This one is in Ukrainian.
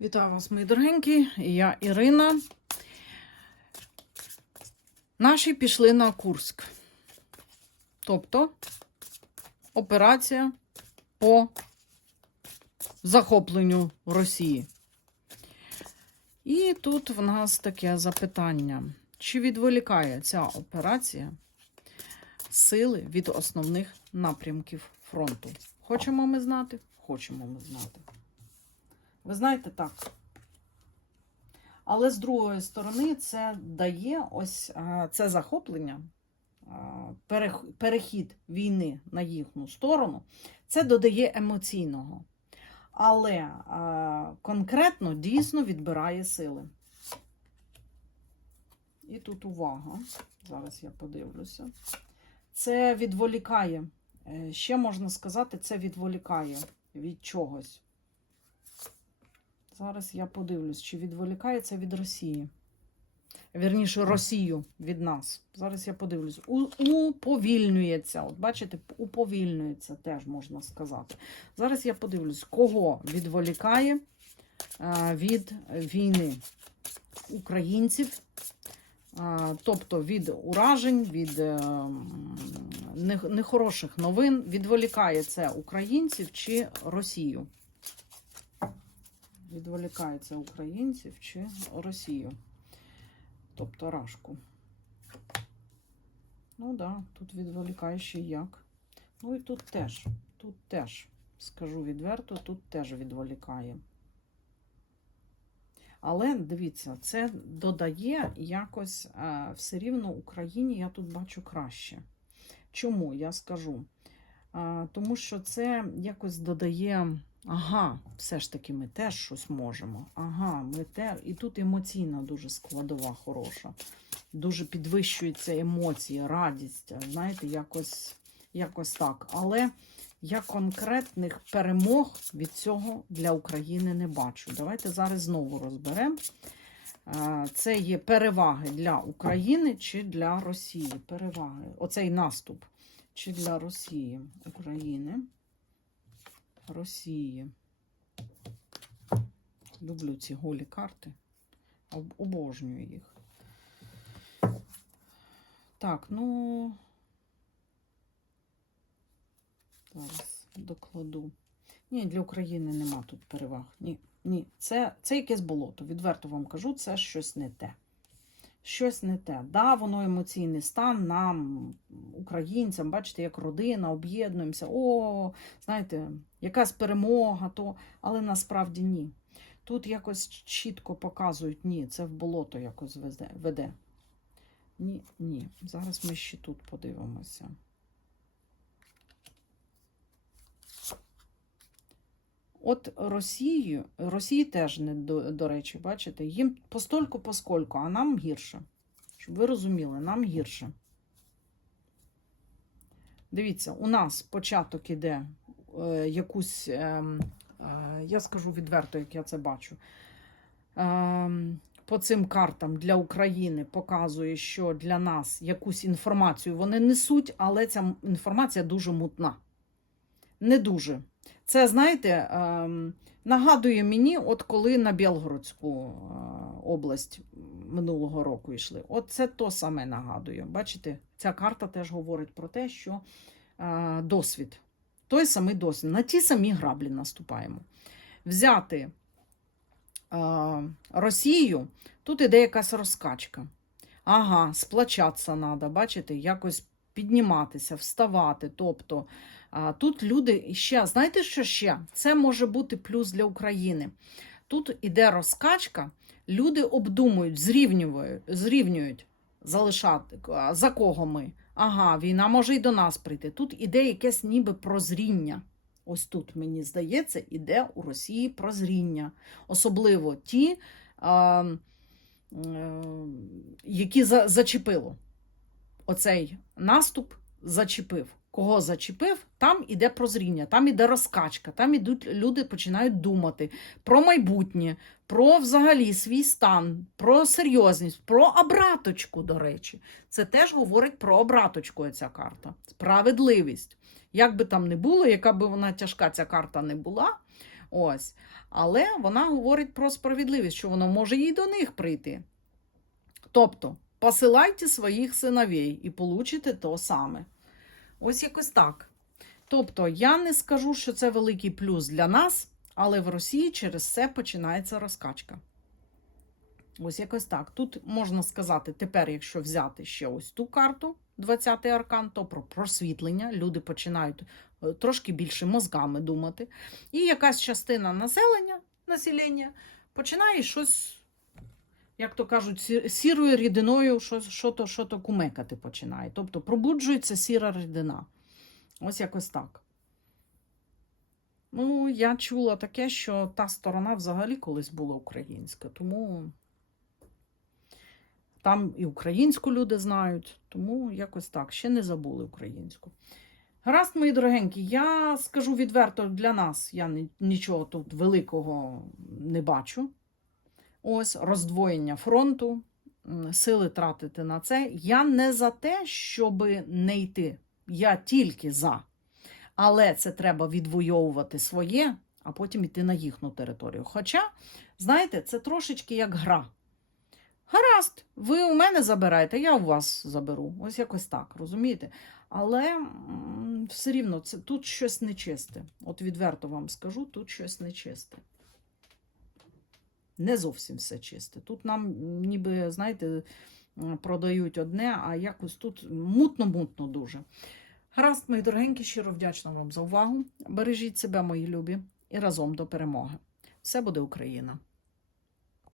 Вітаю вас, мої дорогенькі. Я Ірина. Наші пішли на Курськ. Тобто операція по захопленню Росії. І тут в нас таке запитання: чи відволікає ця операція сили від основних напрямків фронту? Хочемо ми знати? Хочемо ми знати. Ви знаєте, так. Але з другої сторони, це дає ось це захоплення, перехід війни на їхню сторону, це додає емоційного. Але конкретно дійсно відбирає сили. І тут увага. Зараз я подивлюся. Це відволікає. е, Ще можна сказати, це відволікає від чогось. Зараз я подивлюсь, чи відволікається від Росії. Вірніше, Росію від нас. Зараз я подивлюсь. У, уповільнюється. От бачите, уповільнюється, теж можна сказати. Зараз я подивлюсь, кого відволікає а, від війни українців. А, тобто від уражень, від е, нехороших новин відволікає це українців чи Росію відволікається українців чи Росію. Тобто Рашку. Ну да, тут відволікає ще як. Ну і тут теж, тут теж, скажу відверто, тут теж відволікає. Але дивіться, це додає якось е, все рівно Україні, я тут бачу краще. Чому я скажу? Е, тому що це якось додає. Ага, все ж таки ми теж щось можемо. Ага, ми те. І тут емоційна дуже складова хороша. Дуже підвищуються емоції, радість. Знаєте, якось, якось так. Але я конкретних перемог від цього для України не бачу. Давайте зараз знову розберемо. Це є переваги для України чи для Росії. Переваги. Оцей наступ. Чи для Росії України. Росії. Люблю ці голі карти. Обожнюю їх. Так, ну. Зараз докладу. Ні, для України нема тут переваг. Ні, ні. Це, це якесь болото. Відверто вам кажу, це щось не те. Щось не те. Да, воно емоційний стан нам, українцям, бачите, як родина, об'єднуємося. О, знаєте, якась перемога, то, але насправді ні. Тут якось чітко показують, ні, це в болото якось веде. Ні, ні. Зараз ми ще тут подивимося. От Росію, Росії теж не до, до речі, бачите, їм постольку поскольку, а нам гірше. Щоб ви розуміли, нам гірше. Дивіться, у нас початок іде е, якусь, ем, е, я скажу відверто, як я це бачу. Ем, по цим картам для України показує, що для нас якусь інформацію вони несуть, але ця інформація дуже мутна. Не дуже. Це, знаєте, ем, нагадує мені, от коли на Білгородську е, область минулого року йшли. От це то саме нагадує. Бачите, ця карта теж говорить про те, що е, досвід, той самий досвід, на ті самі граблі наступаємо. Взяти е, Росію, тут іде якась розкачка. Ага, сплачатися треба, бачите, якось підніматися, вставати. Тобто тут люди ще, знаєте, що ще? Це може бути плюс для України. Тут іде розкачка, люди обдумують, зрівнюють, зрівнюють залишати, за кого ми. Ага, війна може і до нас прийти. Тут іде якесь ніби прозріння. Ось тут, мені здається, іде у Росії прозріння. Особливо ті, а, е, які за, зачепило. Оцей наступ зачепив. Кого зачепив, там іде прозріння, там іде розкачка, там ідуть люди починають думати про майбутнє, про взагалі свій стан, про серйозність, про обраточку, до речі. Це теж говорить про обраточку ця карта. Справедливість. Як би там не було, яка би вона тяжка ця карта не була, Ось. Але вона говорить про справедливість, що воно може і до них прийти. Тобто, посилайте своїх синовей і получите то саме. Ось якось так. Тобто, я не скажу, що це великий плюс для нас, але в Росії через це починається розкачка. Ось якось так. Тут можна сказати, тепер, якщо взяти ще ось ту карту, 20-й аркан, то про просвітлення. Люди починають е, трошки більше мозгами думати. І якась частина населення, населення починає щось, як то кажуть, сірою рідиною, що, то, що то кумекати починає. Тобто пробуджується сіра рідина. Ось якось так. Ну, я чула таке, що та сторона взагалі колись була українська, тому там і українську люди знають, тому якось так, ще не забули українську. Гаразд, мої дорогенькі, я скажу відверто для нас, я нічого тут великого не бачу. Ось роздвоєння фронту, сили тратити на це. Я не за те, щоб не йти. Я тільки за. Але це треба відвоювати своє, а потім йти на їхню територію. Хоча, знаєте, це трошечки як гра. Гаразд, ви у мене забираєте, я у вас заберу. Ось якось так, розумієте? Але все рівно це, тут щось нечисте. От відверто вам скажу, тут щось нечисте. Не зовсім все чисте. Тут нам, ніби, знаєте, продають одне, а якось тут мутно-мутно дуже. Гаразд, мої дорогенькі, щиро вдячна вам за увагу. Бережіть себе, мої любі, і разом до перемоги. Все буде Україна!